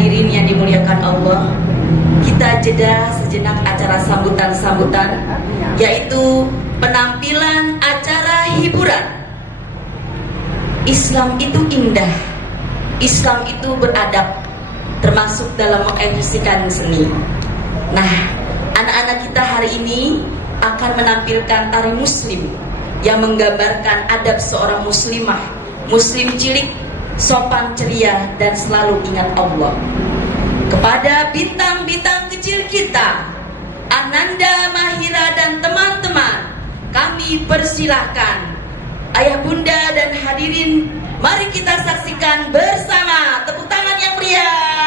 hadirin yang dimuliakan Allah, kita jeda sejenak acara sambutan-sambutan, yaitu penampilan acara hiburan. Islam itu indah, Islam itu beradab, termasuk dalam mengekspresikan seni. Nah, anak-anak kita hari ini akan menampilkan tari muslim yang menggambarkan adab seorang muslimah, muslim cilik, sopan ceria dan selalu ingat Allah. Kepada bintang-bintang kecil kita, Ananda, Mahira dan teman-teman, kami persilahkan. Ayah bunda dan hadirin, mari kita saksikan bersama. Tepuk tangan yang meriah.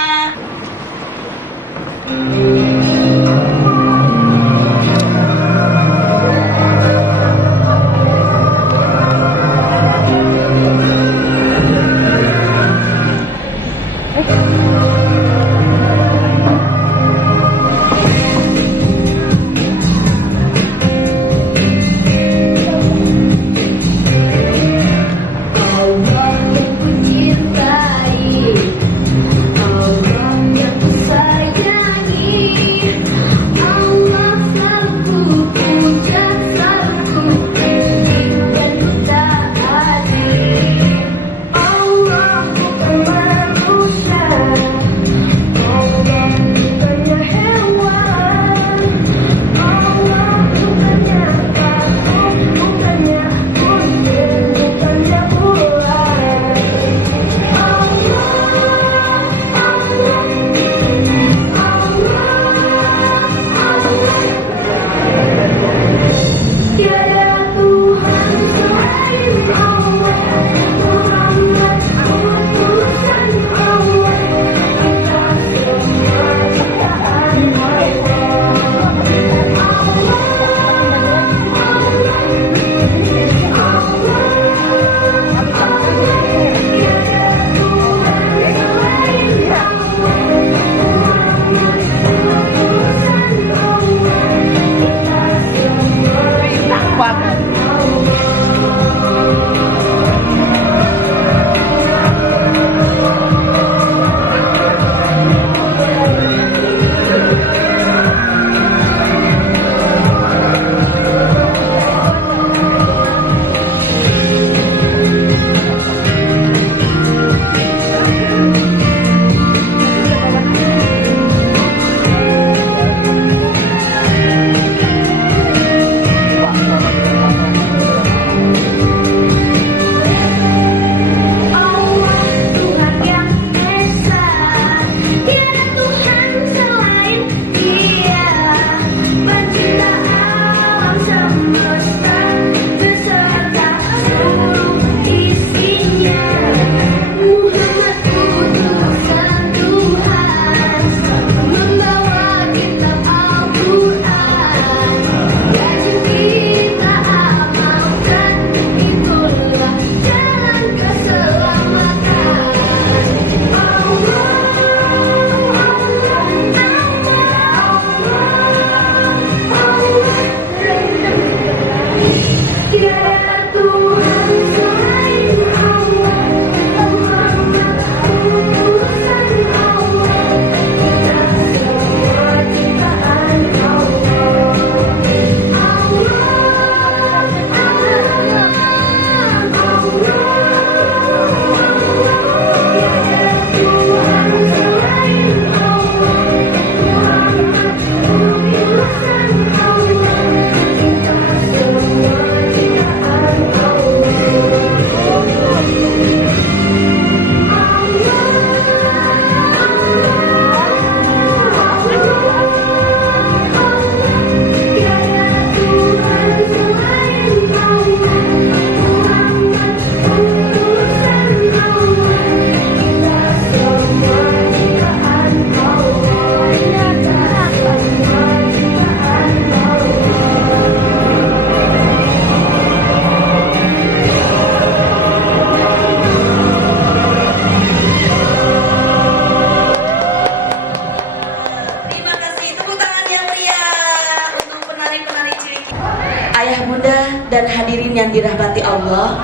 dan hadirin yang dirahmati Allah,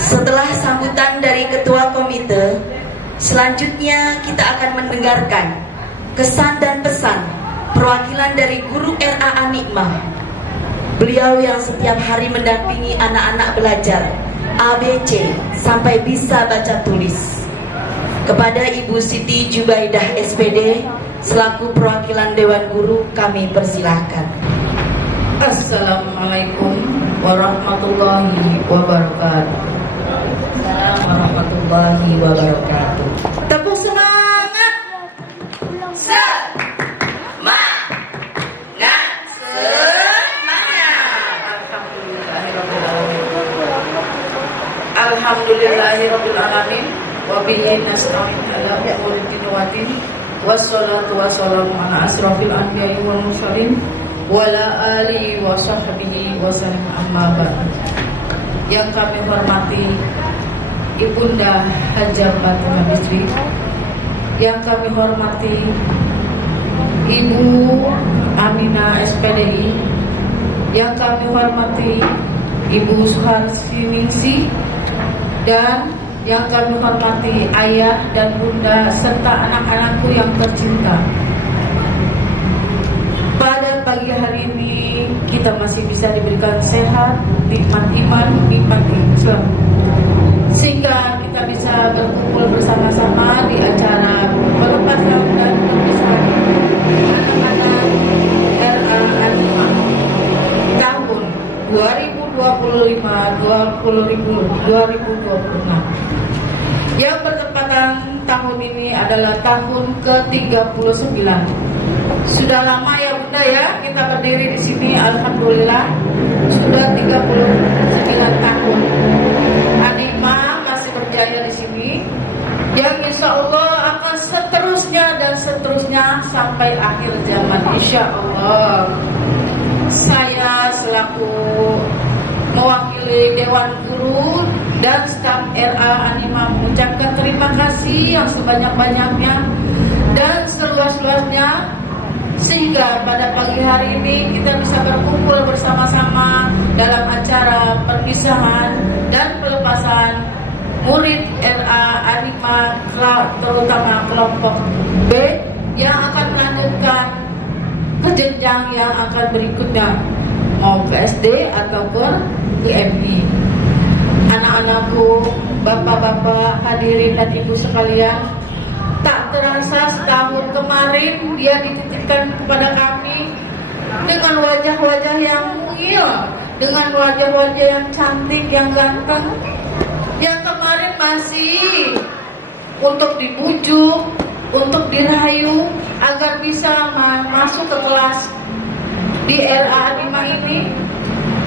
setelah sambutan dari Ketua Komite, Selanjutnya kita akan mendengarkan kesan dan pesan perwakilan dari guru RA Anikmah. Beliau yang setiap hari mendampingi anak-anak belajar ABC sampai bisa baca tulis. Kepada Ibu Siti Jubaidah SPD selaku perwakilan Dewan Guru, kami persilahkan. Assalamualaikum warahmatullahi wabarakatuh. Assalamualaikum warahmatullahi wabarakatuh. Tepuk semangat. Alhamdulillahirabbil alamin wa bihi nasta'in ala umuri dunya wassalatu wassalamu ala asrofil anbiya'i wal mursalin wa ala alihi wa sahbihi wa sallam amma ba'd. Yang kami hormati Ibunda Hajar Fatimah Bisri, yang kami hormati Ibu Aminah SPDI, yang kami hormati Ibu Suharsiningsi, dan yang kami hormati ayah dan bunda serta anak-anakku yang tercinta. Pada pagi hari ini kita masih bisa diberikan sehat, nikmat iman, nikmat Islam, sehingga kita bisa berkumpul bersama-sama di acara melepas dan perpisahan anak-anak RA Anikmah tahun 2025-2026 yang bertepatan tahun ini adalah tahun ke-39. Sudah lama ya Bunda ya kita berdiri di sini, alhamdulillah sudah 39 tahun. Anikmah masih berjaya di sini, yang insya Allah akan seterusnya dan seterusnya sampai akhir zaman insya Allah. Saya selaku mewakili Dewan Guru dan staf RA Anikmah mengucapkan terima kasih yang sebanyak-banyaknya dan seluas-luasnya, sehingga pada pagi hari ini kita bisa berkumpul bersama-sama dalam acara perpisahan dan pelepasan murid RA Anikmah, terutama kelompok B yang akan melanjutkan ke jenjang yang akan berikutnya, mau ke SD ataupun ke MI. Anak-anakku, bapak-bapak, hadirin dan ibu sekalian, tak terasa setahun kemarin dia dititipkan kepada kami dengan wajah-wajah yang mungil, dengan wajah-wajah yang cantik, yang ganteng, yang kemarin masih untuk dibujuk, untuk dirayu agar bisa masuk ke kelas di RA Anikmah ini.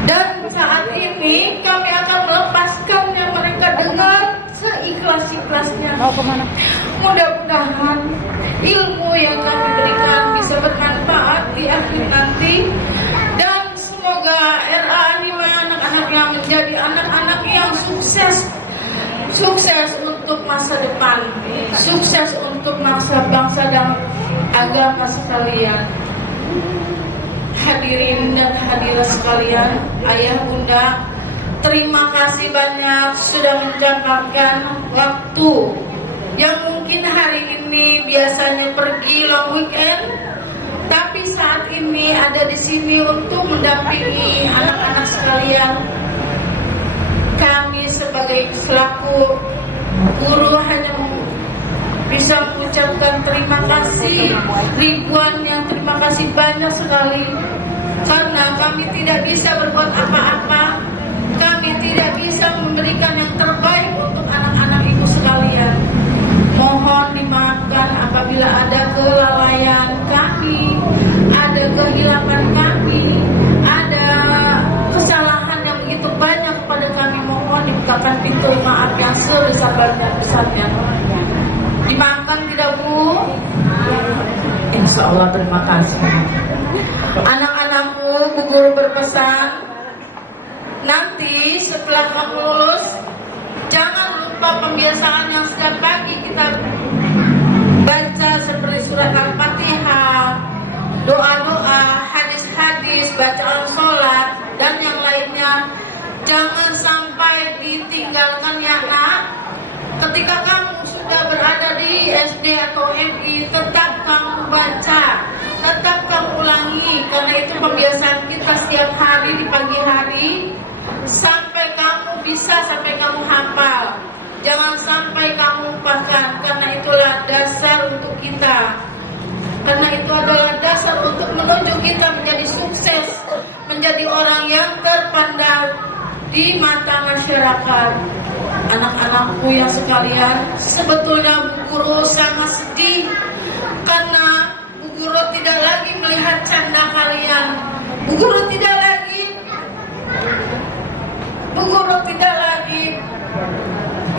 Dan saat ini kami akan melepaskannya mereka dengan seikhlas-ikhlasnya. Mudah-mudahan ilmu yang kami berikan bisa bermanfaat di akhir nanti, dan semoga RA Anikmah anak-anak yang menjadi anak-anak yang sukses untuk masa depan, sukses untuk bangsa dan agama sekalian. Hadirin dan hadirat sekalian, ayah bunda, terima kasih banyak sudah menjemputkan waktu yang mungkin hari ini biasanya pergi long weekend, tapi saat ini ada di sini untuk mendampingi anak-anak sekalian. Kami sebagai selaku guru hanya bisa mengucapkan terima kasih ribuan, yang terima kasih banyak sekali, karena kami tidak bisa berbuat apa-apa, kami tidak bisa memberikan yang terbaik untuk anak-anak ibu sekalian. Mohon dimaafkan apabila ada kelalaian kami, ada kehilapan kami, ada kesalahan yang begitu banyak kepada kami. Mohon dibukakan pintu maaf yang sebesar-besarnya. Dimaafkan tidak Bu? Insya Allah terima kasih. Anak-anakku, Bu Guru berpesan, nanti setelah kamu lulus, jangan lupa pembiasaan yang setiap pagi kita baca seperti surat Al-Fatihah, doa-doa, hadis-hadis, bacaan sholat, dan yang lainnya. Jangan sampai ditinggalkan ya nak. Ketika kamu sudah berada pembiasaan kita setiap hari di pagi hari sampai kamu bisa, sampai kamu hafal. Jangan sampai kamu lupakan, karena itulah dasar untuk kita. Karena itu adalah dasar untuk menuju kita menjadi sukses, menjadi orang yang terpandang di mata masyarakat. Anak-anakku yang sekalian, sebetulnya Bu Guru sangat sedih karena Bu Guru tidak lagi melihat canda kalian. Bu Guru tidak lagi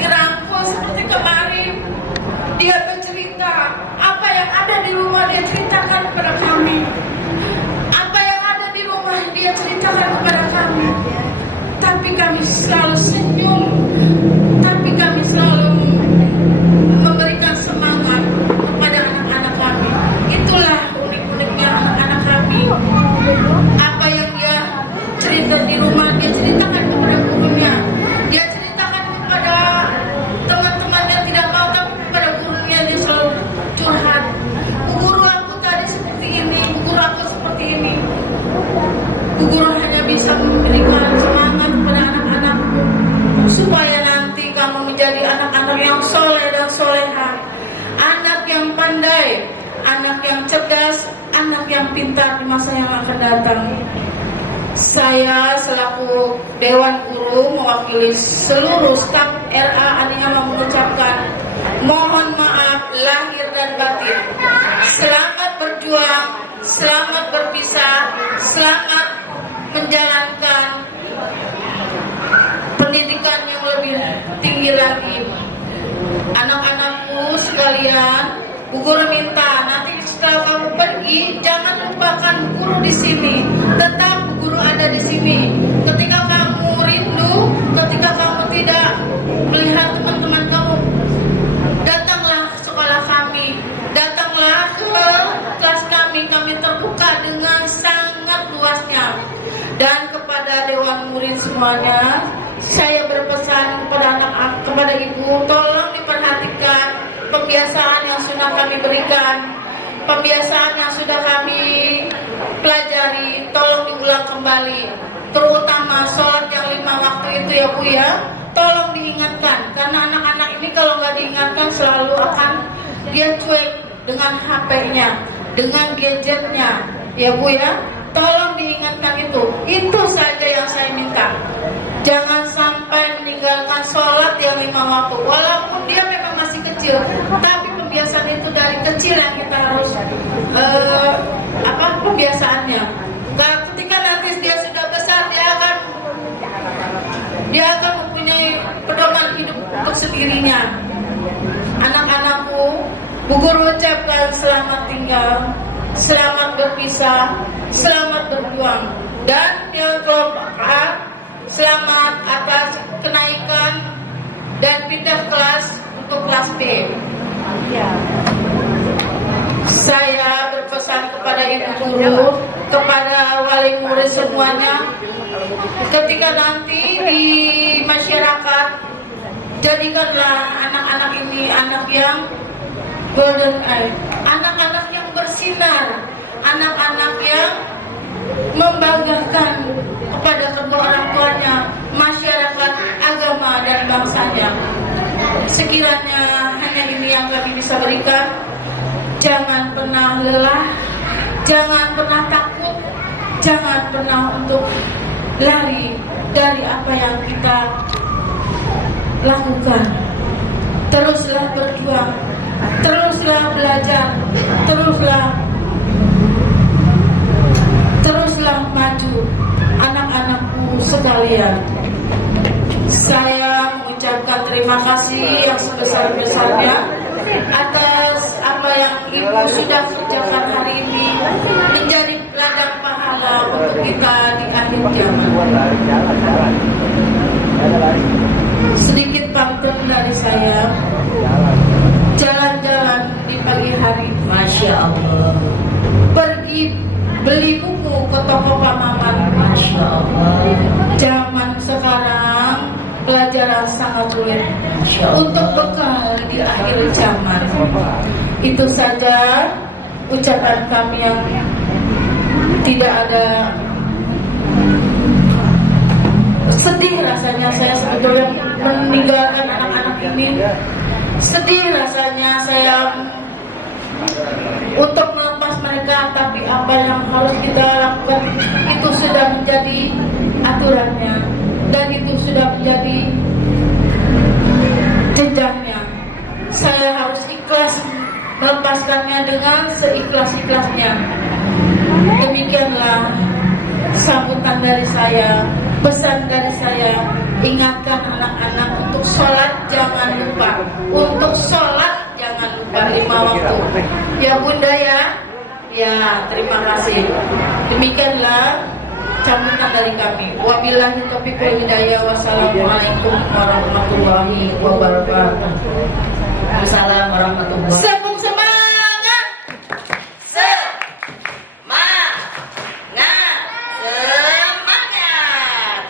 dirangkul seperti kemarin. Dia bercerita apa yang ada di rumah, dia ceritakan kepada kami. Apa yang ada di rumah dia ceritakan kepada kami. Tapi kami selalu senyum, tapi kami selalu memberikan semangat kepada anak-anak kami. Itulah unik-uniknya anak kami. Apa yang dia cerita di rumah, dia ceritakan kepada gurunya. Dia ceritakan kepada teman-temannya, tidak mau, tapi kepada gurunya dia selalu curhat. Bu guru, aku tadi seperti ini, bu guru aku seperti ini. Bu guru hanya bisa memberikan semangat kepada anak-anakku supaya nanti kamu menjadi anak-anak yang soleh dan soleha, anak yang pandai, anak yang cerdas, anak yang pintar di masa yang akan datang. Saya selaku Dewan Guru mewakili seluruh staf RA Ania mengucapkan mohon maaf lahir dan batin. Selamat berjuang, selamat berpisah, selamat menjalankan pendidikan yang lebih tinggi lagi. Anak-anakku sekalian, Bu Guru minta nanti setelah kamu pergi jangan lupakan Bu Guru di sini. Tetap Bu Guru ada di sini. Ketika kamu rindu, ketika kamu tidak melihat teman-teman kamu, datanglah ke sekolah kami, datanglah ke kelas kami. Kami terbuka dengan sangat luasnya. Dan kepada Dewan Murid semuanya, saya berpesan kepada ibu, tolong diperhatikan pembiasaan yang sudah kami berikan, pembiasaan yang sudah kami pelajari, tolong diulang kembali. Terutama sholat yang 5 waktu itu ya Bu ya, tolong diingatkan. Karena anak-anak ini kalau nggak diingatkan selalu akan dia cuek dengan HP-nya, dengan gadgetnya, ya Bu ya. Tolong diingatkan itu. Itu saja yang saya minta. Jangan sampai meninggalkan sholat yang 5 waktu. Walaupun dia memang masih kecil, tapi pembiasaan itu dari kecil yang kita harus pembiasaannya. Nah, ketika nanti dia sudah besar, dia akan mempunyai pedoman hidup untuk sendirinya. Anak-anakku, Bu Guru ucapkan selamat tinggal, selamat berpisah, selamat berjuang. Dan yang keempat, selamat atas kenaikan dan pindah kelas untuk kelas B. Saya berpesan kepada ibu guru, kepada wali murid semuanya, ketika nanti di masyarakat, jadikanlah anak-anak ini anak yang golden eye, anak-anak yang bersinar, anak-anak yang membanggakan kepada kedua orang tuanya, masyarakat, agama, dan bangsanya. Sekiranya hanya ini yang kami bisa berikan. Jangan pernah lelah, jangan pernah takut, jangan pernah untuk lari dari apa yang kita lakukan. Teruslah berjuang, teruslah belajar, teruslah maju, anak-anakku sekalian. Saya mengucapkan terima kasih yang sebesar-besarnya atas apa yang Ibu sudah kerjakan hari ini, menjadi ladang pahala untuk kita di akhir zaman. Sedikit pantun dari saya. Jalan-jalan di pagi hari, Masya Allah. pergi beli buku ke toko Pak Maman, Masya Allah. Zaman sekarang pelajaran sangat sulit untuk bekal di akhir zaman. Itu saja ucapan kami yang tidak ada. Sedih rasanya saya sebetulnya meninggalkan anak-anak ini. Sedih rasanya saya untuk melepas mereka, tapi apa yang harus kita lakukan itu sudah menjadi aturannya dan itu sudah menjadi jenjangnya. Saya harus ikhlas melepaskannya dengan seikhlas-ikhlasnya. Demikianlah sambutan dari saya, pesan dari saya. Ingatkan anak-anak untuk sholat jangan lupa, untuk sholat jangan lupa 5 waktu. Ya Bunda ya, ya terima kasih. Demikianlah sambutan dari kami. Wabillahi taufiq wal hidayah. Wassalamualaikum warahmatullahi wabarakatuh. Assalamualaikum warahmatullahi wabarakatuh. Sambung semangat. Semangat.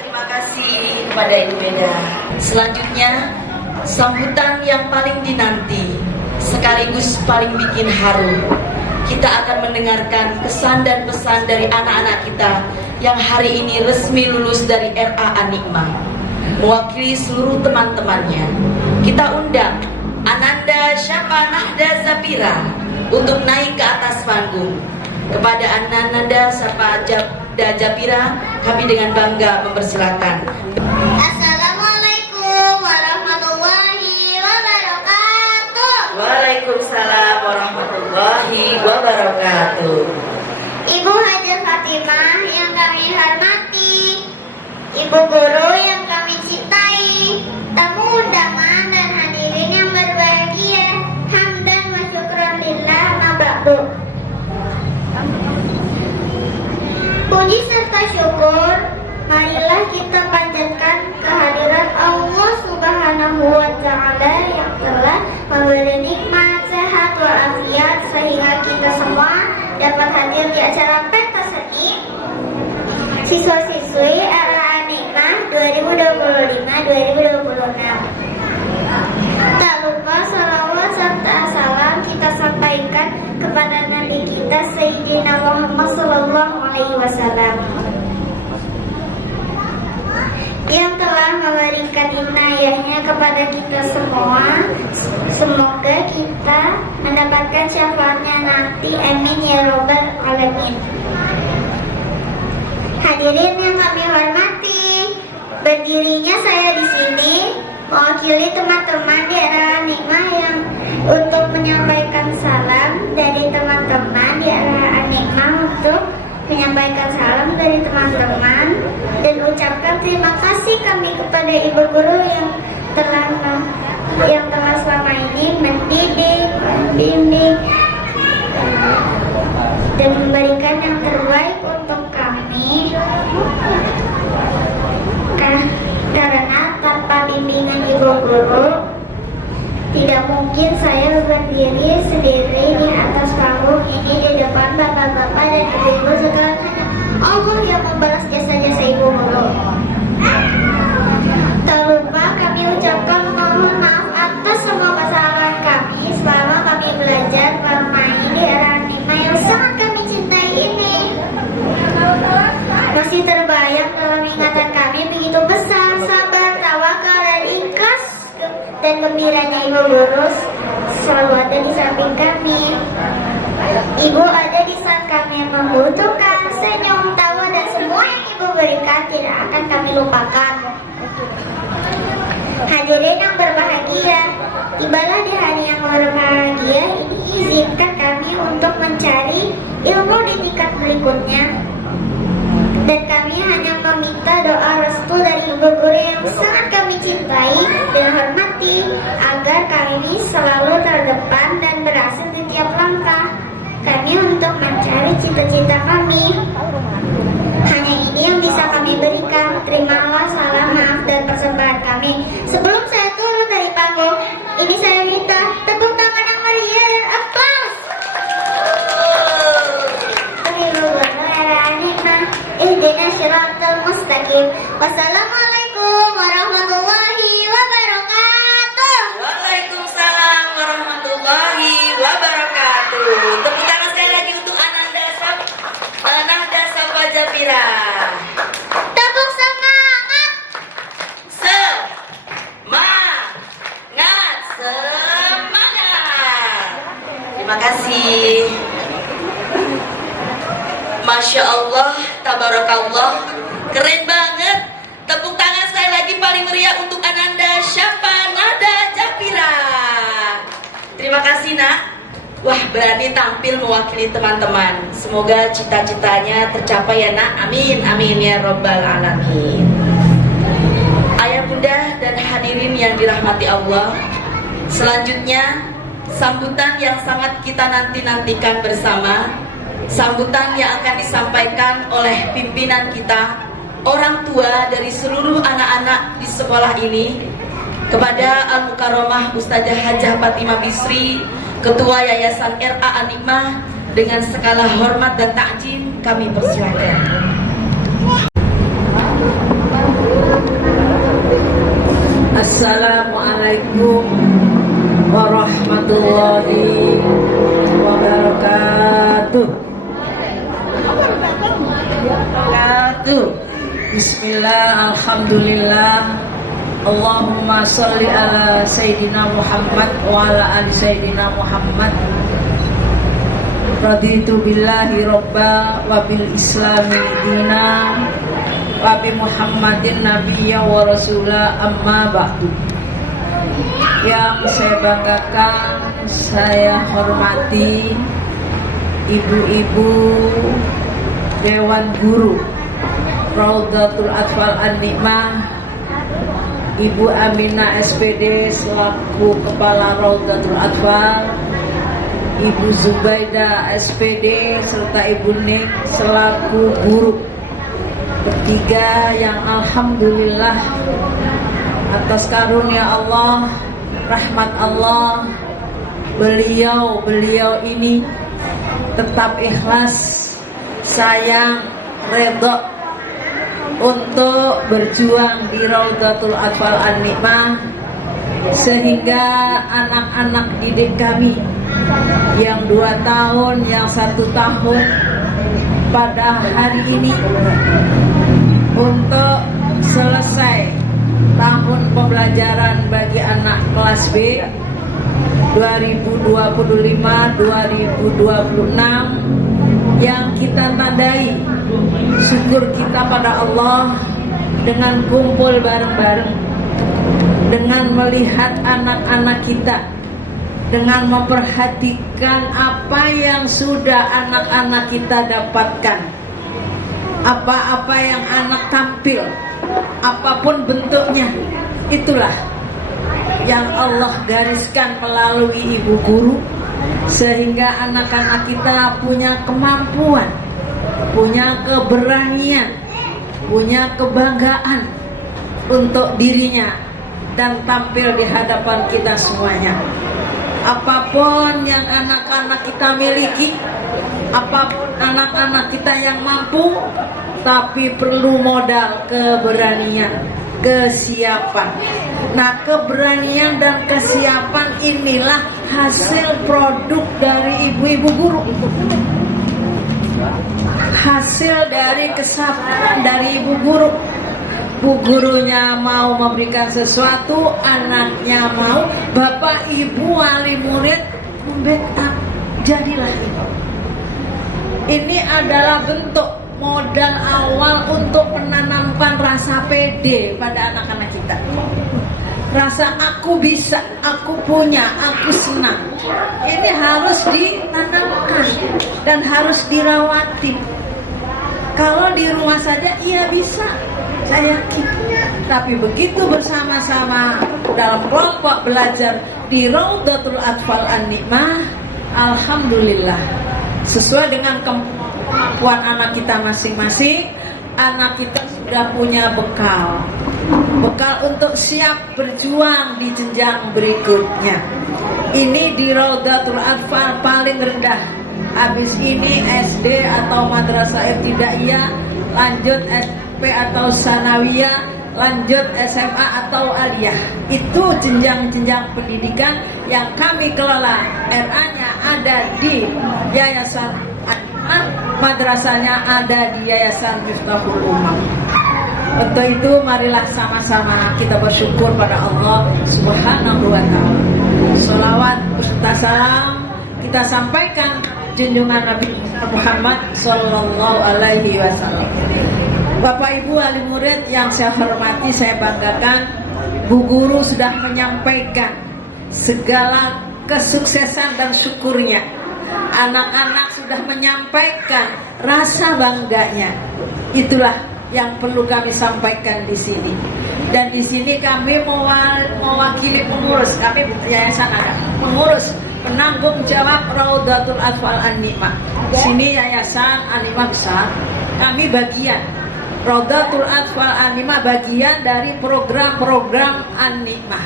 Terima kasih kepada Ibu Beda. Selanjutnya, sambutan yang paling dinanti sekaligus paling bikin haru. Kita akan mendengarkan kesan dan pesan dari anak-anak kita yang hari ini resmi lulus dari RA An-Nikmah, mewakili seluruh teman-temannya. Kita undang Ananda Syafa Nahda Zapira untuk naik ke atas panggung. Kepada Ananda Syafa Nahda Zapira, kami dengan bangga mempersilakan. Assalamualaikum warahmatullahi wabarakatuh. Waalaikumsalam warahmatullahi wabarakatuh. Ibu Haja Fatimah yang kami hormati, Ibu Guru yang kami cintai, tamu undangan dan hadirin yang berbahagia, hamdan wa syukran lillah ma ba'du. Puji serta syukur marilah kita panjatkan kehadiran Allah Subhanahu wa Ta'ala yang telah memberi nikmat sehat walafiat sehingga kita semua dapat hadir di acara pentas seni siswa-siswi RA An-Nikmah 2025-2026. Tak lupa salawat serta salam kita sampaikan kepada Nabi kita Sayyidina Muhammad Sallallahu Alaihi Wasallam yang telah memberikan inayahnya kepada kita semua. Semoga kita mendapatkan syafaatnya nanti, amin ya robbal alamin. Hadirin yang kami hormati, berdirinya saya di sini mewakili teman-teman di RA An-Nikmah yang untuk menyampaikan salam dari teman-teman di RA An-Nikmah, untuk menyampaikan salam dari teman-teman dan ucapkan terima kasih kami kepada Ibu Guru yang telah selama ini mendidik, membimbing dan memberikan yang terbaik untuk kami. Karena tanpa bimbingan Ibu Guru, tidak mungkin saya berdiri sendiri di atas panggung ini di depan bapak-bapak dan ibu-ibu segalanya. Allah yang membalas jasa-jasa Ibu Guru. Tak lupa kami ucapkan mohon maaf atas semua kesalahan kami selama kami belajar bermain di RA An-Nikmah yang sangat kami cintai ini. Masih terbayang dalam ingatan kami begitu besar, sabar, tawakal, dan ikhlas dan gembiranya Ibu Guru selalu ada di samping kami. Ibu ada di saat kami membutuhkan, senyum, tawa, dan semua yang Ibu berikan tidak akan kami lupakan. Hadirin yang berbahagia, tibalah di hari yang berbahagia ini, izinkan kami untuk mencari ilmu di tingkat berikutnya. Dan kami hanya meminta doa restu dari Ibu Guru yang sangat kami cintai dan hormati, agar kami selalu terdepan dan berhasil di tiap langkah kami untuk mencari cita-cita kami. Hanya ini yang bisa kami berikan. Terimalah salam, maaf, dan persembahan kami. Sebelum saya turun dari panggung ini, saya minta tepuk tangan yang meriah dan aplaus. Ihdinas siratal mustaqim. Wassalamualaikum warahmatullahi wabarakatuh. Waalaikumsalam warahmatullahi wabarakatuh. Tepuk tangan sekali lagi untuk Ananda Nahda Terima kasih. Masya Allah, tabarakallah, keren banget. Tepuk tangan sekali lagi paling meriah untuk Ananda Syafanada Japira. Terima kasih nak. Wah, berani tampil mewakili teman-teman. Semoga cita-citanya tercapai ya nak. Amin, amin ya robbal alamin. Ayah bunda dan hadirin yang dirahmati Allah, selanjutnya sambutan yang sangat kita nanti-nantikan bersama, sambutan yang akan disampaikan oleh pimpinan kita, orang tua dari seluruh anak-anak di sekolah ini, kepada Al-Mukarramah Ustazah Hajah Fatimah Bisri, Ketua Yayasan RA An-Nikmah, dengan segala hormat dan takjim kami persilakan. Assalamualaikum warahmatullahi wabarakatuh. Bismillah, alhamdulillah, Allahumma sholli ala Sayyidina Muhammad wa ala ali Sayyidina Muhammad. Raditu billahi robba wa bil islami dina wa bi Muhammadin nabiyya wa rasula, amma ba'du. Yang saya banggakan, saya hormati ibu-ibu Dewan Guru Raudhatul Atfal An-Nikmah, Ibu Aminah SPD selaku Kepala Raudhatul Atfal, Ibu Zubaida SPD serta Ibu Nik selaku guru. Bertiga yang alhamdulillah atas karunia Allah, rahmat Allah, beliau ini tetap ikhlas, sayang, redha untuk berjuang di Raudhatul Atfal An-Nikmah, sehingga anak-anak didik kami yang 2 tahun, yang 1 tahun pada hari ini untuk selesai tahun pembelajaran bagi anak kelas B 2025-2026 yang kita tandai syukur kita pada Allah dengan kumpul bareng-bareng, dengan melihat anak-anak kita, dengan memperhatikan apa yang sudah anak-anak kita dapatkan, apa-apa yang anak tampil, apapun bentuknya, itulah yang Allah gariskan melalui ibu guru, sehingga anak-anak kita punya kemampuan, punya keberanian, punya kebanggaan untuk dirinya dan tampil di hadapan kita semuanya. Apapun yang anak-anak kita miliki, apapun anak-anak kita yang mampu, tapi perlu modal keberanian, kesiapan. Nah, keberanian dan kesiapan inilah hasil produk dari ibu-ibu guru, hasil dari kesabaran dari ibu guru. Bu gurunya mau memberikan sesuatu, anaknya mau, bapak ibu wali murid membackup, jadilah itu. Ini adalah bentuk modal awal untuk menanamkan rasa pede pada anak-anak kita. Rasa aku bisa, aku punya, aku senang. Ini harus ditanamkan dan harus dirawati. Kalau di rumah saja iya bisa, saya yakin. Tapi begitu bersama-sama dalam kelompok belajar di Raudhatul Atfal An-Nikmah, alhamdulillah, sesuai dengan kemampuan anak kita masing-masing, anak kita sudah punya bekal untuk siap berjuang di jenjang berikutnya. Ini di Raudhatul Atfal paling rendah. Habis ini SD atau madrasah ibtidaiyah, lanjut SMP atau sanawiyah, lanjut SMA atau aliyah. Itu jenjang-jenjang pendidikan yang kami kelola. RA-nya ada di Yayasan An-Nikmah, madrasahnya ada di Yayasan Miftahul Ummah. Untuk itu marilah sama-sama kita bersyukur pada Allah Subhanahu wa ta'ala. Sholawat beserta salam kita kita sampaikan junjungan Nabi Muhammad Sallallahu Alaihi Wasallam. Bapak Ibu wali murid yang saya hormati, saya banggakan, Bu Guru sudah menyampaikan segala kesuksesan dan syukurnya. Anak-anak sudah menyampaikan rasa bangganya. Itulah yang perlu kami sampaikan di sini. Dan di sini kami mewakili pengurus, kami yayasan ada pengurus penanggung jawab Raudatul Atfal An-Nikmah. Sini yayasan An-Nikmah besar, kami bagian Raudatul Atfal An-Nikmah, bagian dari program-program An-Nikmah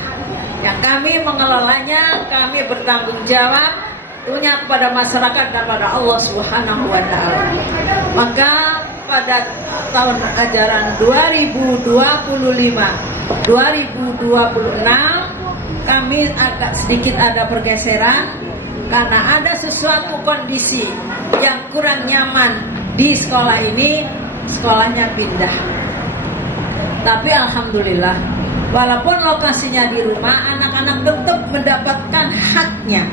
yang kami mengelolanya. Kami bertanggung jawab tentunya kepada masyarakat dan pada Allah Subhanahu wa taala. Maka pada tahun ajaran 2025-2026 kami agak sedikit ada pergeseran karena ada sesuatu kondisi yang kurang nyaman di sekolah ini. Sekolahnya pindah. Tapi alhamdulillah, walaupun lokasinya di rumah, anak-anak tetap mendapatkan haknya.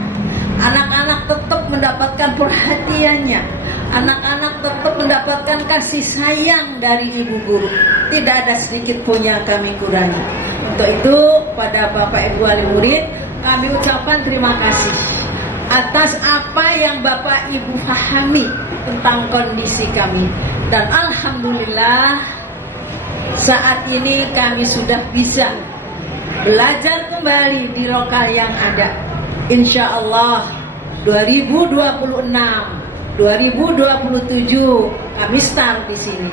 Anak-anak tetap mendapatkan perhatiannya. Anak-anak tetap mendapatkan kasih sayang dari ibu guru. Tidak ada sedikit pun yang kami kurangi. Untuk itu, pada Bapak Ibu wali murid, kami ucapkan terima kasih atas apa yang Bapak Ibu pahami tentang kondisi kami. Dan alhamdulillah, saat ini kami sudah bisa belajar kembali di lokal yang ada. Insya Allah 2026, 2027 kami start di sini.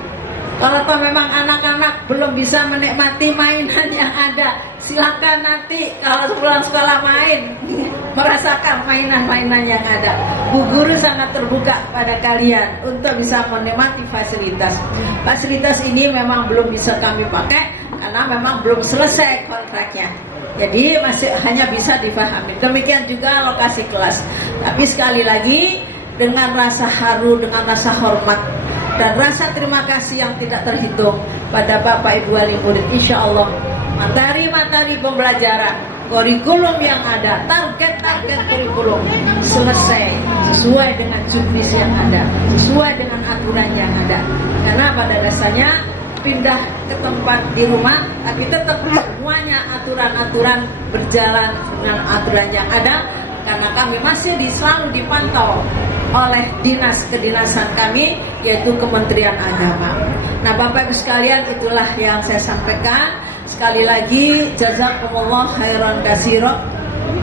Kalau memang anak-anak belum bisa menikmati mainan yang ada, silakan nanti kalau pulang sekolah main merasakan mainan-mainan yang ada. Bu Guru sangat terbuka pada kalian untuk bisa menikmati fasilitas. Fasilitas ini memang belum bisa kami pakai karena memang belum selesai kontraknya. Jadi masih hanya bisa dipahami. Demikian juga lokasi kelas. Tapi sekali lagi dengan rasa haru, dengan rasa hormat dan rasa terima kasih yang tidak terhitung pada Bapak Ibu wali murid, insya Allah materi-materi pembelajaran, kurikulum yang ada, target-target kurikulum selesai sesuai dengan juknis yang ada, sesuai dengan aturan yang ada. Karena pada dasarnya pindah ke tempat di rumah, tapi tetap semuanya aturan-aturan berjalan dengan aturan yang ada. Karena kami masih selalu dipantau oleh dinas kedinasan kami, yaitu Kementerian Agama. Nah Bapak Ibu sekalian, itulah yang saya sampaikan. Sekali lagi jazakumullah khairan katsira.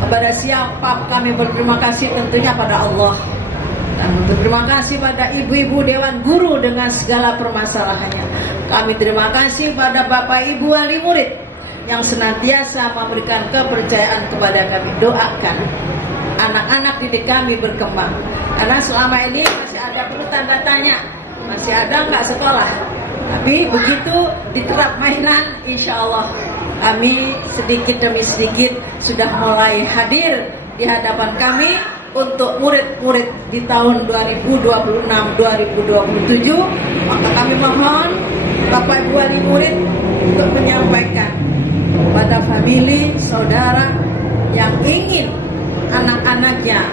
Kepada siapa kami berterima kasih? Tentunya pada Allah. Dan berterima kasih pada ibu-ibu Dewan Guru dengan segala permasalahannya. Kami terima kasih pada Bapak Ibu wali murid yang senantiasa memberikan kepercayaan kepada kami. Doakan anak-anak didik kami berkembang. Karena selama ini masih ada perlu tanda tanya, masih ada nggak sekolah. Tapi begitu diterap mainan, insya Allah kami sedikit demi sedikit sudah mulai hadir di hadapan kami untuk murid-murid di tahun 2026-2027. Maka kami mohon Bapak Ibu wali murid untuk menyampaikan pada famili, saudara yang ingin anak-anaknya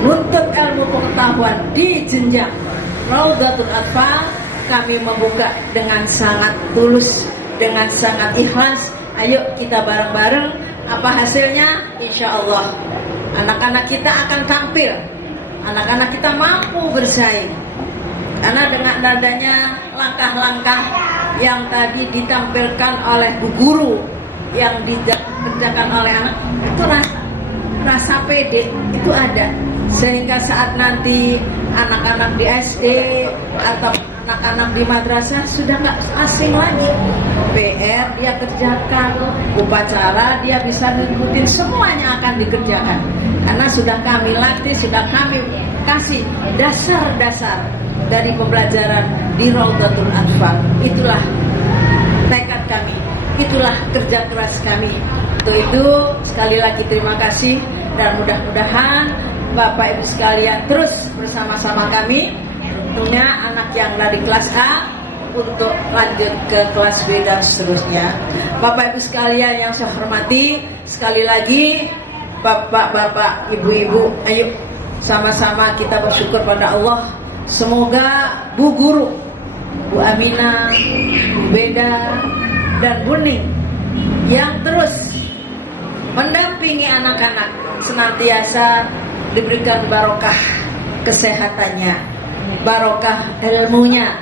nuntut ilmu pengetahuan di jenjang Raudatul Atfal, kami membuka dengan sangat tulus, dengan sangat ikhlas. Ayo kita bareng-bareng. Apa hasilnya? Insya Allah anak-anak kita akan tampil, anak-anak kita mampu bersaing. Karena dengan adanya langkah-langkah yang tadi ditampilkan oleh Bu Guru, yang dikerjakan oleh anak, itu rasa pede itu ada, sehingga saat nanti anak-anak di SD atau anak-anak di madrasah sudah nggak asing lagi. PR dia kerjakan, upacara dia bisa ngikutin, semuanya akan dikerjakan karena sudah kami latih, sudah kami kasih dasar-dasar dari pembelajaran di Raudatul Atfal. Itulah tekad kami, itulah kerja keras kami. Untuk itu sekali lagi terima kasih, dan mudah-mudahan Bapak Ibu sekalian terus bersama-sama kami. Tentunya anak yang dari kelas A untuk lanjut ke kelas B dan seterusnya. Bapak Ibu sekalian yang saya hormati, sekali lagi Bapak-bapak, Ibu-ibu, ayo sama-sama kita bersyukur pada Allah. Semoga Bu Guru, Bu Aminah, Bu Beda, dan Bu Ning yang terus mendampingi anak-anak senantiasa diberikan barokah kesehatannya, barokah ilmunya,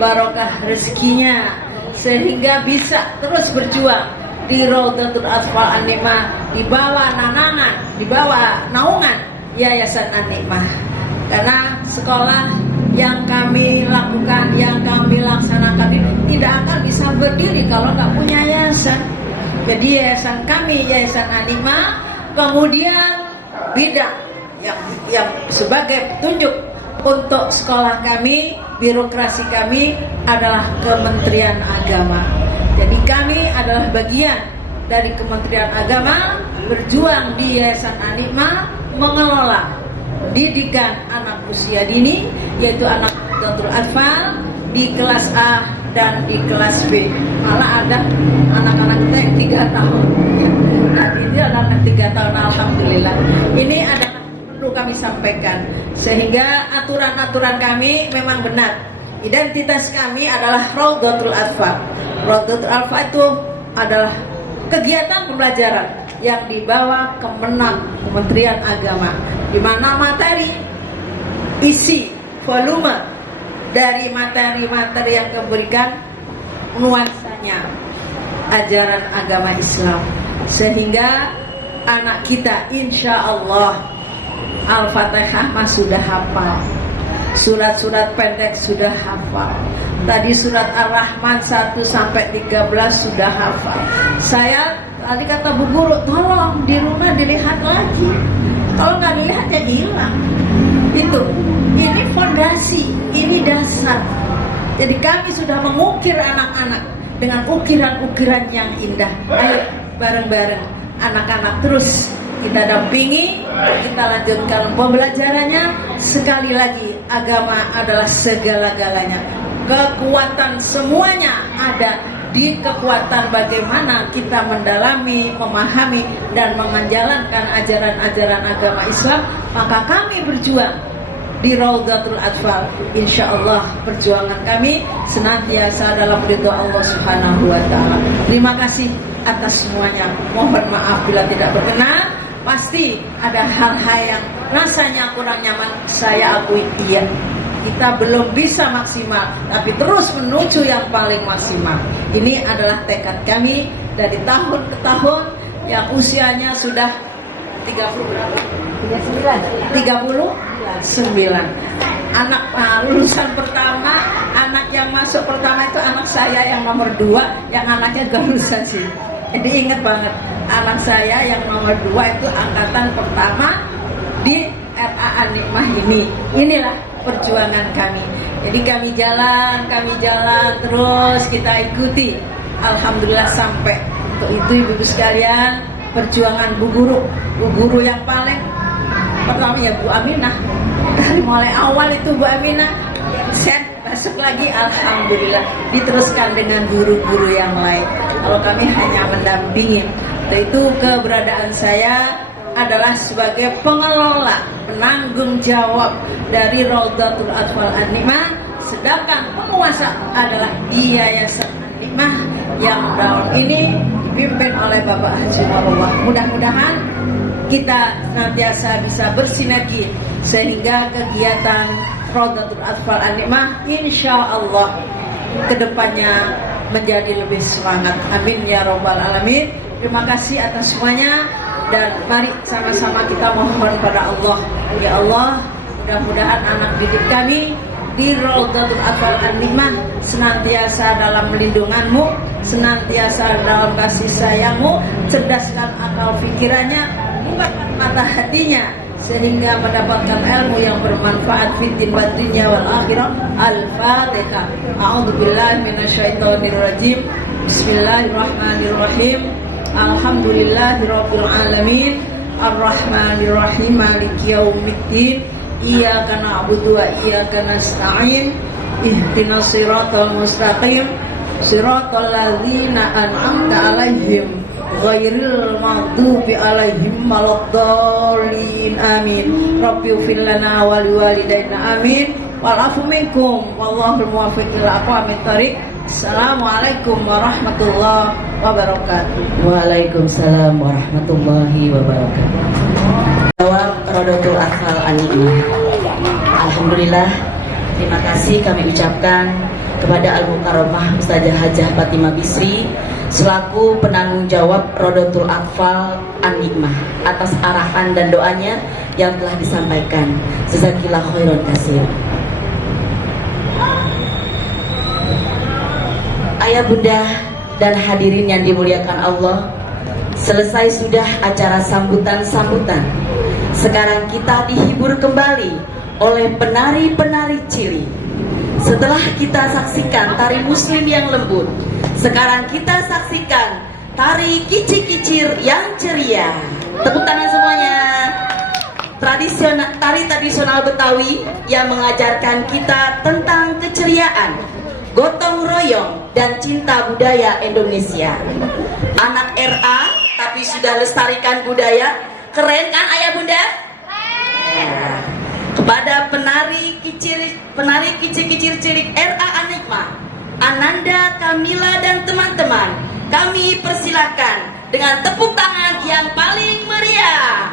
barokah rezekinya, sehingga bisa terus berjuang di Raudhatul Athfal An-Nikmah, di bawah naungan Yayasan An-Nikmah. Karena sekolah yang kami lakukan, yang kami laksanakan ini tidak akan bisa berdiri kalau nggak punya yayasan. Jadi yayasan kami, Yayasan An-Nikmah, kemudian bidang yang sebagai petunjuk untuk sekolah kami, birokrasi kami adalah Kementerian Agama. Jadi kami adalah bagian dari Kementerian Agama, berjuang di Yayasan An-Nikmah mengelola pendidikan anak usia dini, yaitu anak Raudhatul Athfal di kelas A dan di kelas B. Malah ada anak-anak kita yang 3 tahun. Nah, ini anak-anak 3 tahun, alhamdulillah. Ini adalah perlu kami sampaikan, sehingga aturan-aturan kami memang benar. Identitas kami adalah Raudhatul Athfal. Raudhatul Athfal itu adalah kegiatan pembelajaran yang dibawa Kemenag, Kementerian Agama, di mana materi, isi, volume dari materi-materi yang diberikan nuansanya ajaran agama Islam, sehingga anak kita insya Allah Al-Fatihah mah sudah hafal, surat-surat pendek sudah hafal, tadi surat Ar-Rahman 1 sampai 13 sudah hafal. Saya tadi kata Bu Guru, tolong di rumah dilihat lagi, kalau nggak dilihat ya hilang. Ini fondasi, ini dasar. Jadi kami sudah mengukir anak-anak dengan ukiran-ukiran yang indah. Ayo bareng-bareng anak-anak terus kita dampingi, kita lanjutkan pembelajarannya. Sekali lagi, agama adalah segala-galanya. Kekuatan semuanya ada di kekuatan bagaimana kita mendalami, memahami, dan menjalankan ajaran-ajaran agama Islam. Maka kami berjuang di Raudhatul Athfal. Insya Allah perjuangan kami senantiasa dalam ridho Allah Subhanahu wa Ta'ala. Terima kasih atas semuanya. Mohon maaf bila tidak berkenan. Pasti ada hal-hal yang rasanya kurang nyaman, saya akui iya. Kita belum bisa maksimal, tapi terus menuju yang paling maksimal. Ini adalah tekad kami dari tahun ke tahun, yang usianya sudah 30 berapa? 39. Anak lulusan pertama, anak yang masuk pertama itu anak saya yang nomor 2, yang anaknya gak lulusan sih. Jadi ingat banget, anak saya yang nomor 2 itu angkatan pertama di RA An-Nikmah ini. Inilah perjuangan kami. Jadi kami jalan terus, kita ikuti. Alhamdulillah sampai. Untuk itu ibu-ibu sekalian, perjuangan Bu Guru yang paling pertama ya Bu Aminah. Dari mulai awal itu Bu Aminah, set masuk lagi, alhamdulillah diteruskan dengan guru-guru yang lain. Kalau kami hanya mendampingi. Itu keberadaan saya adalah sebagai pengelola, penanggung jawab dari Raudhatul Athfal An-Nikmah, sedangkan penguasa adalah di Yayasan An-Nikmah yang tahun ini dipimpin oleh Bapak Haji Marullah. Mudah-mudahan kita senantiasa bisa bersinergi sehingga kegiatan Raudhatul Athfal An-Nikmah insya Allah kedepannya menjadi lebih semangat. Amin ya robbal alamin. Terima kasih atas semuanya. Dan mari sama-sama kita mohon pada Allah. Ya Allah, mudah-mudahan anak didik kami di Raudhatul Athfal An-Nikmah senantiasa dalam lindunganmu, senantiasa dalam kasih sayangmu, cerdaskan akal pikirannya, bukakan mata hatinya, sehingga mendapatkan ilmu yang bermanfaat fiddin batinnya wal akhirah. Al-Fatihah. A'udzubillahi minasyaitonirrajim. Bismillahirrahmanirrahim. Alhamdulillahirabbil alamin. Arrahmanirrahim. Maliki yaumiddin. Iyyaka na'budu wa iyyaka nasta'in. Ihdinas siratal mustaqim. Siratal ladzina an'amta 'alaihim ghairil maghdubi 'alaihim waladdallin. Amin. rabbi ighfir lana wa liwalidayna amin wal afu minkum wallahul muwaffiq ila aqwamit thoriq. Assalamualaikum warahmatullahi wabarakatuh. Waalaikumsalam warahmatullahi wabarakatuh. Jawab Rodotul Atfal An-Nikmah. Alhamdulillah, terima kasih kami ucapkan kepada Al-Mukarramah Ustazah Hajah Fatimah Bisri selaku penanggung jawab Rodotul Atfal An-Nikmah atas arahan dan doanya yang telah disampaikan. Jazakillah khairan katsir. Ayah bunda dan hadirin yang dimuliakan Allah, selesai sudah acara sambutan-sambutan. Sekarang kita dihibur kembali oleh penari-penari ciri. Setelah kita saksikan tari muslim yang lembut, sekarang kita saksikan tari kicir-kicir yang ceria. Tepuk tangan semuanya. Tari tradisional Betawi yang mengajarkan kita tentang keceriaan, gotong royong, dan cinta budaya Indonesia. Anak RA tapi sudah lestarikan budaya. Keren kan ayah bunda? Ya. Kepada penari kicir-kicir cilik RA An-Nikmah, Ananda, Kamila, dan teman-teman, kami persilakan dengan tepuk tangan yang paling meriah.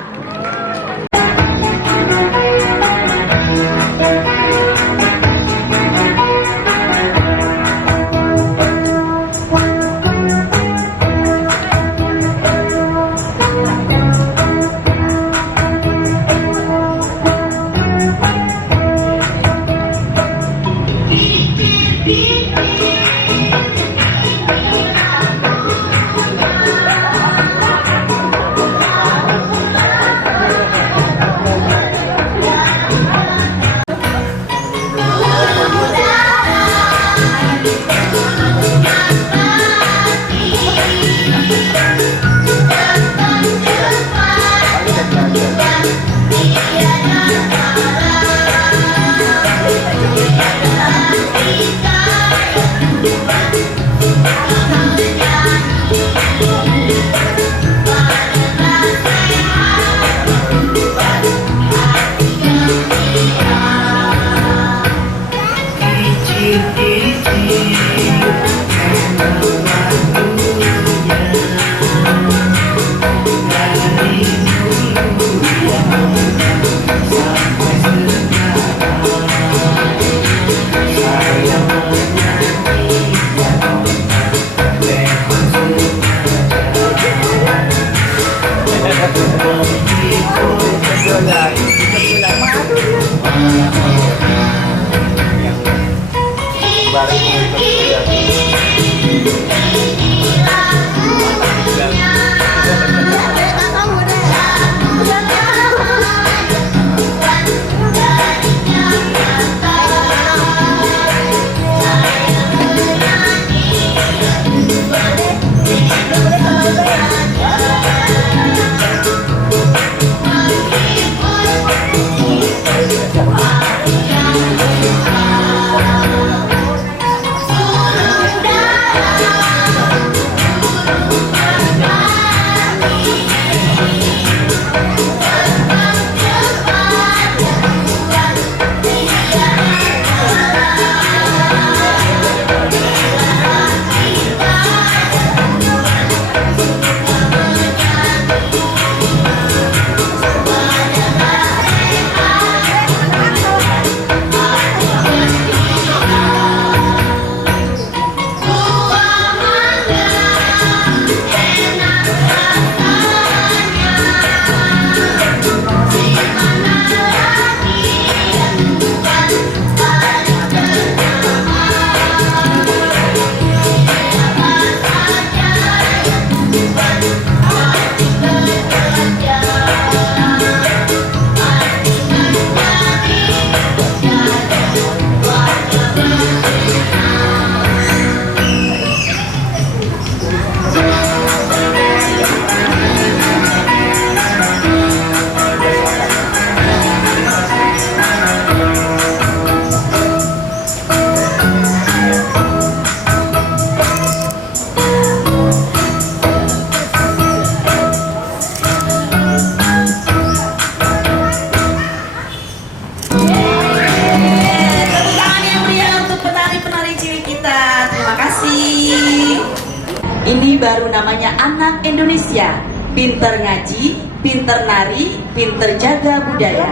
baru namanya anak Indonesia. Pinter ngaji, pinter nari, pinter jaga budaya.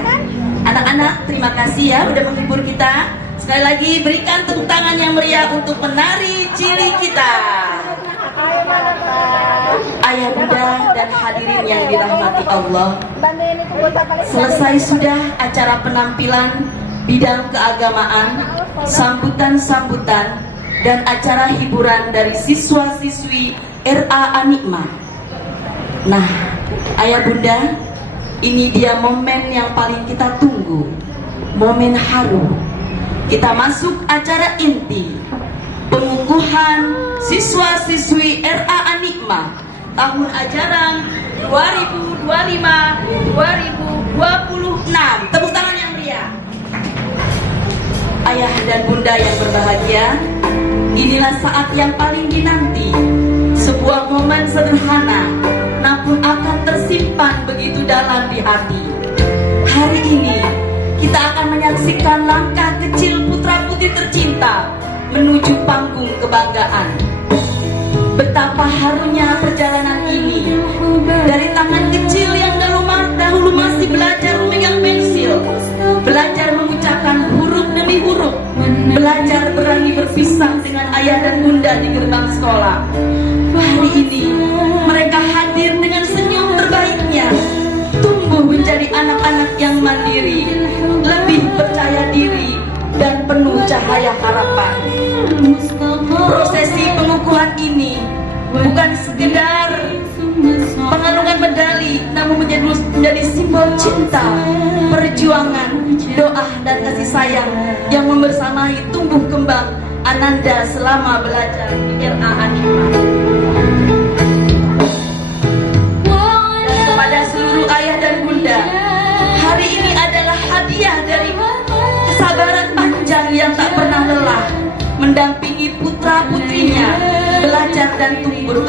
Anak-anak, terima kasih ya udah menghibur kita. Sekali lagi berikan tepuk tangan yang meriah untuk penari cilik kita. Ayah bunda dan hadirin yang dirahmati Allah, selesai sudah acara penampilan bidang keagamaan, sambutan-sambutan, dan acara hiburan dari siswa-siswi RA Anikma. Nah, ayah bunda, ini dia momen yang paling kita tunggu, momen haru. Kita masuk acara inti, pengukuhan siswa-siswi RA Anikma tahun ajaran 2025-2026. Tepuk tangan yang meriah. Ayah dan bunda yang berbahagia, inilah saat yang paling dinanti. Sebuah momen sederhana, namun akan tersimpan begitu dalam di hati. Hari ini, kita akan menyaksikan langkah kecil putra-putri tercinta menuju panggung kebanggaan. Betapa harunya perjalanan ini. Dari tangan kecil yang dahulu masih belajar memegang pensil, belajar mengucapkan huruf demi huruf, belajar berani berpisah dengan ayah dan bunda di gerbang sekolah. Hari ini mereka hadir dengan senyum terbaiknya, tumbuh menjadi anak-anak yang mandiri, lebih percaya diri, dan penuh cahaya harapan. Prosesi pengukuhan ini bukan sekedar penganungan medali, namun menjadi simbol cinta, perjuangan, doa, dan kasih sayang yang membersamai tumbuh kembang Ananda selama belajar di RA Anikma. Dan kepada seluruh ayah dan bunda, hari ini adalah hadiah dari kesabaran panjang yang tak pernah lelah mendampingi putra-putrinya belajar dan tumbuh.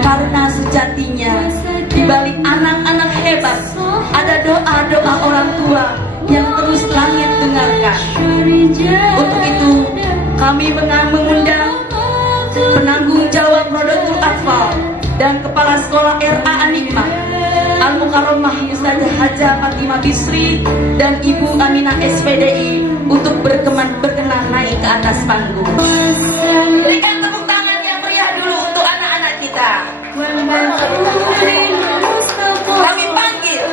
Karena sejatinya di balik anak-anak hebat ada doa-doa orang tua yang terus langit dengarkan. Untuk itu kami mengundang penanggung jawab Rodotul Atfal dan Kepala Sekolah RA Anikma, Al-Mukarramah Ustazah Hajah Fatimah Bisri dan Ibu Aminah SPDI untuk berkenan naik ke atas panggung. Berikan tepuk tangan yang meriah dulu untuk anak-anak kita. Kami panggil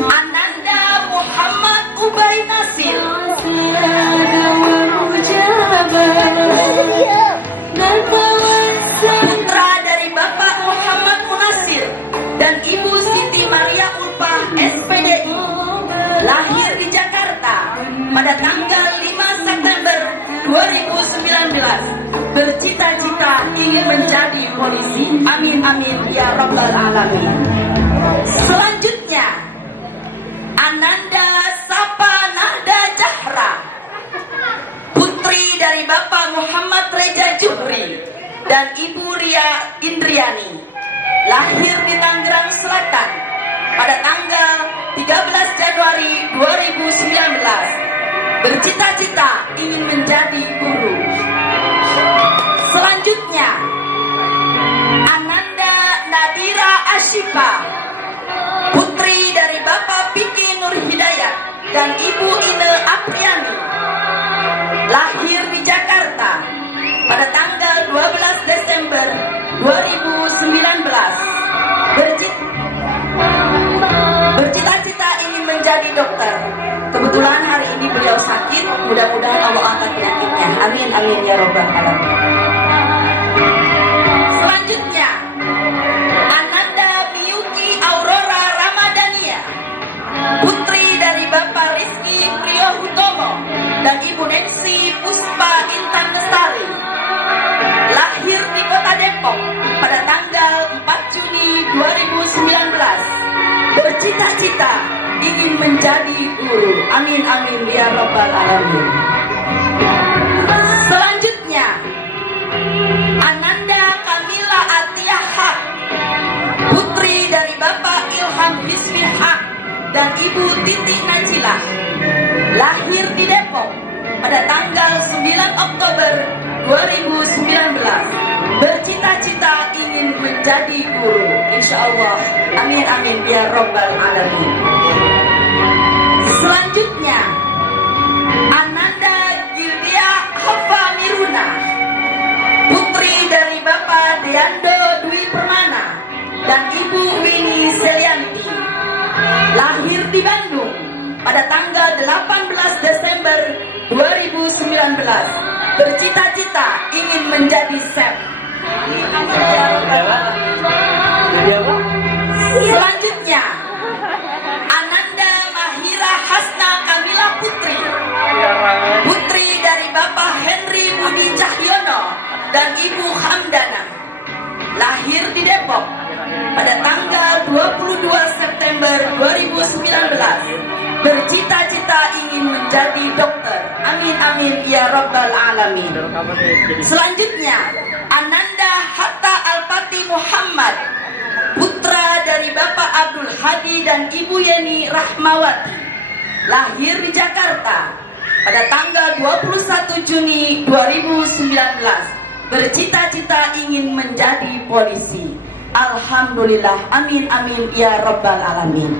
Ananda Muhammad Ubay Nasir, putra dari Bapak Muhammad Munasir dan Ibu Siti Maria Ulfa SPDI, lahir di Jakarta pada tanggal 5 September 2019, bercita-cita ingin menjadi polisi. Amin amin ya rabbal alamin. Selanjutnya Ananda Sapa Nahda Jahra, putri dari Bapak Muhammad Reja Juhri dan Ibu Ria Indriani, lahir di Tangerang Selatan pada tanggal 13 Januari 2019, bercita-cita ingin menjadi guru. Selanjutnya Ananda Nadira Ashifa, putri dari Bapak Piki Nur Hidayat dan Ibu Ine Apriani, lahir di Jakarta pada tanggal 12 Desember 2019, bercita-cita ingin menjadi dokter. Kebetulan hari ini beliau sakit, mudah-mudahan Allah angkat penyakitnya. Amin amin ya rabbal alamin. Selanjutnya Ananda Miyuki Aurora Ramadania, putri dari Bapak Rizky Priyohutomo dan Ibu Nancy Puspa Intan Lestari, lahir di Kota Depok pada tanggal 4 Juni 2019, bercita-cita ingin menjadi guru. Amin amin ya rabbal alamin. Selanjutnya Ananda Kamila Atiyah Haq, putri dari Bapak Ilham Hismi Haq dan Ibu Titi Najila, lahir di Depok pada tanggal 9 Oktober 2019 bercita-cita ingin menjadi guru. Insya Allah, amin amin ya Rabbal Alamin. Selanjutnya, Ananda Gildia Hafa Miruna, putri dari Bapak Deando Dwi Permana dan Ibu Winnie Selianti, lahir di Bandung pada tanggal 18 Desember 2019, bercita-cita ingin menjadi chef. Selanjutnya, Ananda Mahira Hasna Kamila Putri, putri dari Bapak Henry Budi Cahyono dan Ibu Hamdana, lahir di Depok pada tanggal 22 September 2019, bercita-cita ingin menjadi dokter. Amin amin ya Rabbal Alamin. Selanjutnya, Ananda Hatta Alpati Muhammad, putra dari Bapak Abdul Hadi dan Ibu Yeni Rahmawati, lahir di Jakarta pada tanggal 21 Juni 2019, bercita-cita ingin menjadi polisi. Alhamdulillah, amin amin ya Rabbal Alamin.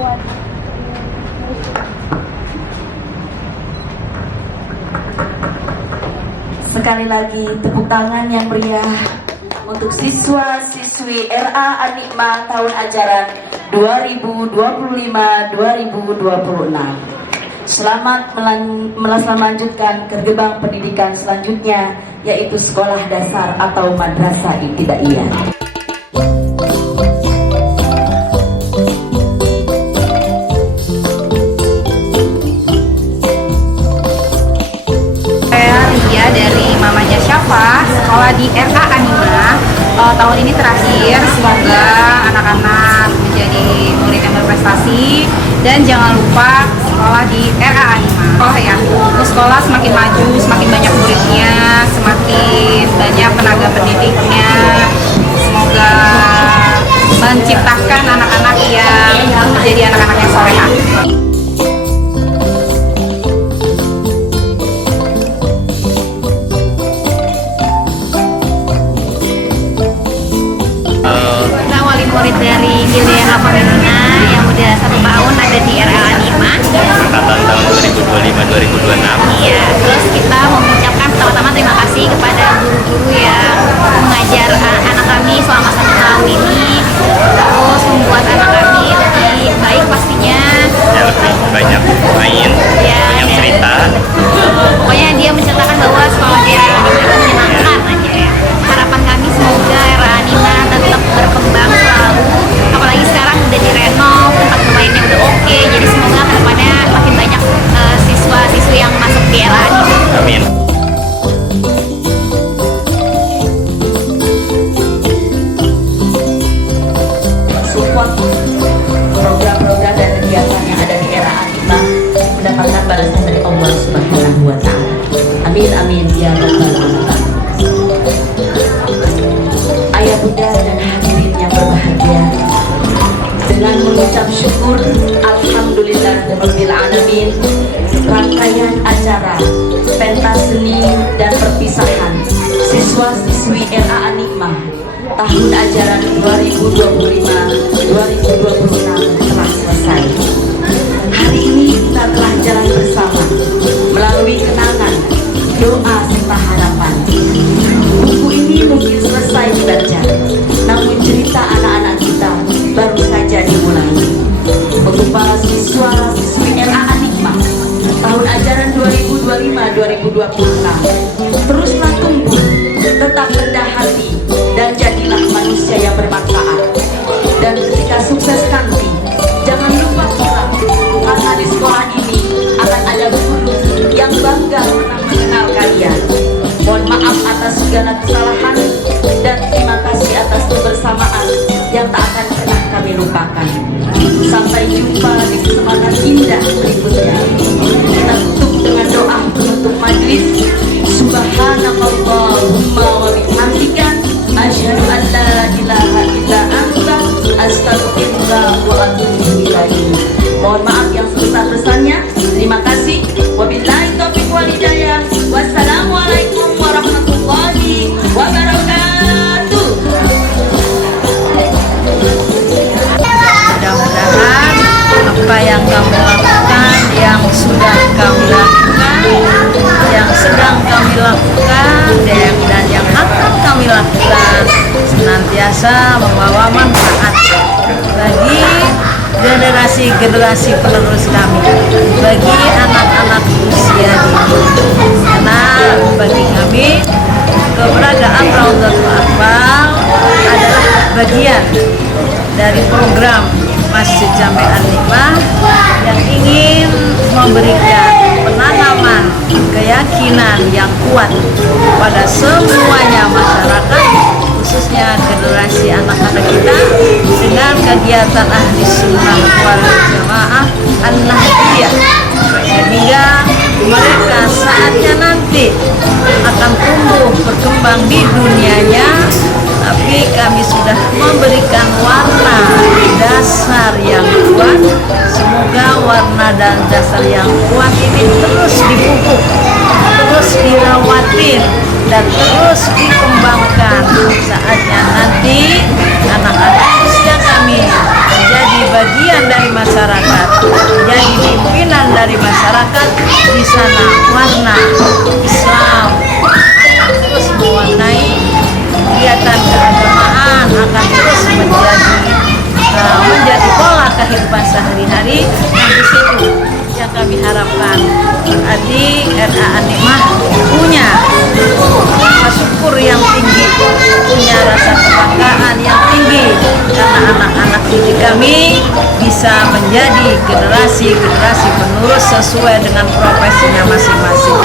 Sekali lagi tepuk tangan yang meriah untuk siswa-siswi RA Anikma tahun ajaran 2025-2026. Selamat melanjutkan ke gerbang pendidikan selanjutnya, yaitu sekolah dasar atau madrasah ibtidaiyah. Dari mamanya Syafa, sekolah di RA Anima. Tahun ini terakhir, semoga anak-anak menjadi murid yang berprestasi dan jangan lupa sekolah di RA Anima. Sekolah semakin maju, semakin banyak muridnya, semakin banyak tenaga pendidiknya. Semoga menciptakan anak-anak yang menjadi anak-anak yang solehah. Murid dari Gildean Lapomenuna yang udah 1 tahun ada di RA Anima angkatan tahun 2025-2026. Iya, terus kita mengucapkan pertama-tama terima kasih kepada guru-guru yang mengajar anak kami selama 1 tahun ini, terus membuat anak kami lebih baik pastinya Ya, lebih banyak main, ya, banyak cerita. Pokoknya dia menceritakan bahwa sekolah di RA Anima itu menyenangkan aja ya. Harapan kami semoga RA Anima tetap berkembang selalu, apalagi sekarang udah direnov, tempat bermainnya udah oke, jadi semoga kedepannya makin banyak siswa-siswi yang masuk di RA Anima. Amin. Support program-program dan kegiatan yang ada di RA Anima mendapatkan balasan dari Allah Subhanahu wa Ta'ala. Amin amin ya rabbal alamin. Ayah bunda dan hadirin yang berbahagia, dengan mengucap syukur alhamdulillahirabbil alamin, rangkaian acara pentas seni dan perpisahan siswa-siswi RA Anikma tahun ajaran 2025-2026 telah selesai. Hari ini kita telah jalan bersama melalui kenangan, doa serta harapan. Buku ini mungkin selesai dibaca, namun cerita anak-anak kita baru saja dimulai. Untuk para siswa-siswi RA Anikma tahun ajaran 2025-2026, teruslah tumbuh, tetap rendah hati, dan jadilah manusia yang bermanfaat. Dan ketika sukses nanti, jangan lupa pula, karena di sekolah ini akan ada guru yang bangga pernah mengenal kalian. Mohon maaf atas segala kesalahan dan terima kasih atas kebersamaan yang tak akan pernah kami lupakan. Sampai jumpa di kesempatan indah berikutnya. Kita tutup dengan doa penutup majlis. Subhanakallahumma wa bihamdika asyhadu an la ilaha illa anta astaghfiruka wa atubu ilaik. Mohon maaf yang sebesar-besarnya. Terima kasih. Wabillahi taufiq wal hidayah. Wassalamualaikum warahmatullahi wabarakatuh. Mudah-mudahan apa yang kamu lakukan, yang sudah kamu lakukan, yang sedang kami lakukan, dan yang akan kami lakukan senantiasa membawa manfaat bagi generasi-generasi penerus kami, bagi anak-anak usia dini. Karena bagi kami keberadaan Raudhatul Atfal adalah bagian dari program Masjid Jami Anikma yang ingin memberikan penanaman keyakinan yang kuat pada semuanya masyarakat, khususnya generasi anak-anak kita, dengan kegiatan ahli sunnah wal jamaah an-nahdiyah, sehingga mereka saatnya nanti akan tumbuh berkembang di dunianya, tapi kami sudah memberikan warna dasar yang kuat. Semoga warna dan dasar yang kuat ini terus dipupuk, terus dirawatin, dan terus dikembangkan. Saatnya nanti anak-anak usia kami menjadi bagian dari masyarakat dari masyarakat di sana warna Islam akan terus mewarnai kegiatan keagamaan, akan terus menjadi pola kehidupan sehari-hari. Nah, di situ yang kami harapkan adik RA Animah punya rasa syukur yang tinggi, punya rasa kebanggaan yang tinggi, karena anak-anak didik kami bisa menjadi generasi penerus sesuai dengan profesinya masing-masing.